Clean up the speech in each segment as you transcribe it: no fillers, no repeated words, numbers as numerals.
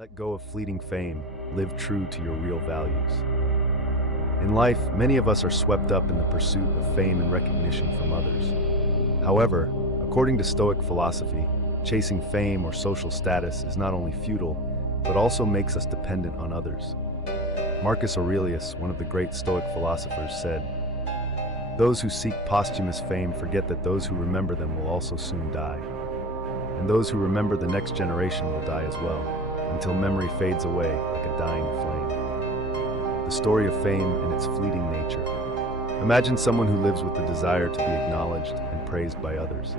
Let go of fleeting fame, live true to your real values. In life, many of us are swept up in the pursuit of fame and recognition from others. However, according to Stoic philosophy, chasing fame or social status is not only futile, but also makes us dependent on others. Marcus Aurelius, one of the great Stoic philosophers, said, "Those who seek posthumous fame forget that those who remember them will also soon die. And those who remember the next generation will die as well, until memory fades away like a dying flame." The story of fame and its fleeting nature. Imagine someone who lives with the desire to be acknowledged and praised by others.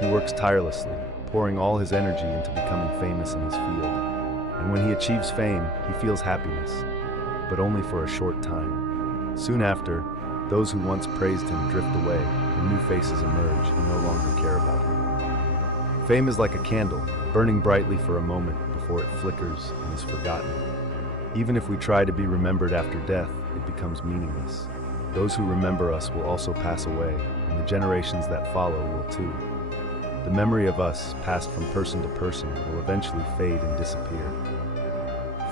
He works tirelessly, pouring all his energy into becoming famous in his field. And when he achieves fame, he feels happiness, but only for a short time. Soon after, those who once praised him drift away, and new faces emerge who no longer care about him. Fame is like a candle, burning brightly for a moment before it flickers and is forgotten. Even if we try to be remembered after death, it becomes meaningless. Those who remember us will also pass away, and the generations that follow will too. The memory of us, passed from person to person, will eventually fade and disappear.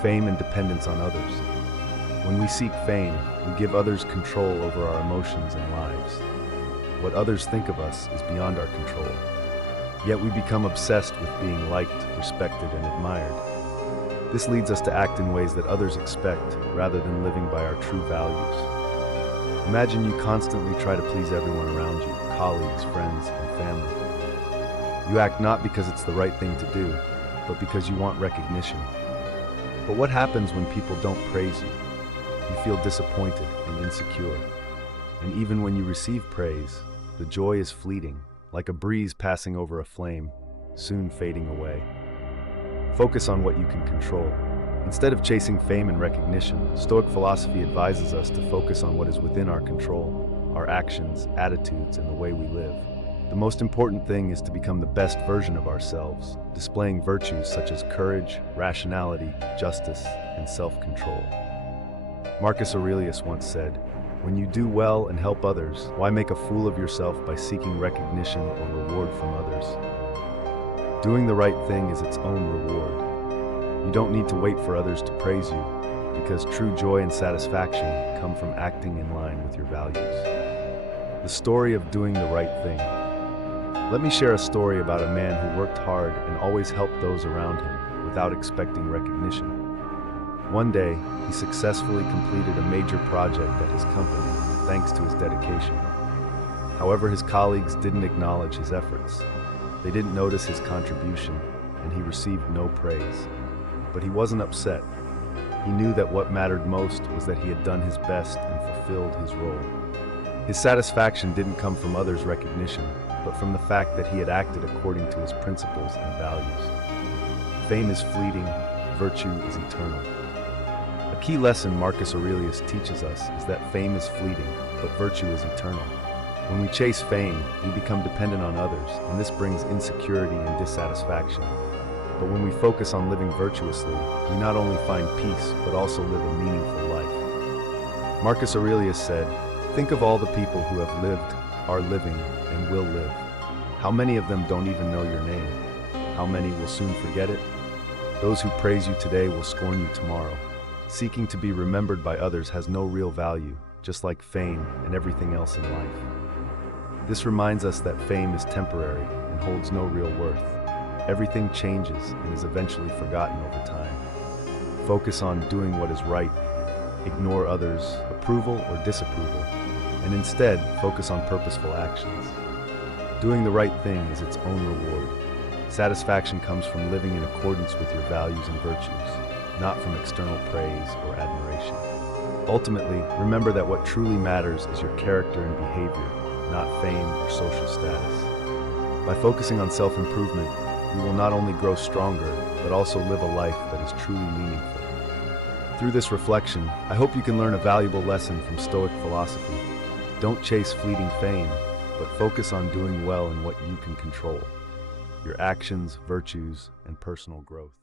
Fame and dependence on others. When we seek fame, we give others control over our emotions and lives. What others think of us is beyond our control. Yet we become obsessed with being liked, respected, and admired. This leads us to act in ways that others expect, rather than living by our true values. Imagine you constantly try to please everyone around you, colleagues, friends, and family. You act not because it's the right thing to do, but because you want recognition. But what happens when people don't praise you? You feel disappointed and insecure. And even when you receive praise, the joy is fleeting, like a breeze passing over a flame, soon fading away. Focus on what you can control. Instead of chasing fame and recognition, Stoic philosophy advises us to focus on what is within our control, our actions, attitudes, and the way we live. The most important thing is to become the best version of ourselves, displaying virtues such as courage, rationality, justice, and self-control. Marcus Aurelius once said, "When you do well and help others, why make a fool of yourself by seeking recognition or reward from others?" Doing the right thing is its own reward. You don't need to wait for others to praise you, because true joy and satisfaction come from acting in line with your values. The story of doing the right thing. Let me share a story about a man who worked hard and always helped those around him without expecting recognition. One day, he successfully completed a major project at his company, thanks to his dedication. However, his colleagues didn't acknowledge his efforts. They didn't notice his contribution, and he received no praise. But he wasn't upset. He knew that what mattered most was that he had done his best and fulfilled his role. His satisfaction didn't come from others' recognition, but from the fact that he had acted according to his principles and values. Fame is fleeting, virtue is eternal. A key lesson Marcus Aurelius teaches us is that fame is fleeting, but virtue is eternal. When we chase fame, we become dependent on others, and this brings insecurity and dissatisfaction. But when we focus on living virtuously, we not only find peace, but also live a meaningful life. Marcus Aurelius said, "Think of all the people who have lived, are living, and will live. How many of them don't even know your name? How many will soon forget it? Those who praise you today will scorn you tomorrow." Seeking to be remembered by others has no real value, just like fame and everything else in life. This reminds us that fame is temporary and holds no real worth. Everything changes and is eventually forgotten over time. Focus on doing what is right, ignore others' approval or disapproval, and instead focus on purposeful actions. Doing the right thing is its own reward. Satisfaction comes from living in accordance with your values and virtues, not from external praise or admiration. Ultimately, remember that what truly matters is your character and behavior, not fame or social status. By focusing on self-improvement, you will not only grow stronger, but also live a life that is truly meaningful. Through this reflection, I hope you can learn a valuable lesson from Stoic philosophy. Don't chase fleeting fame, but focus on doing well in what you can control: your actions, virtues, and personal growth.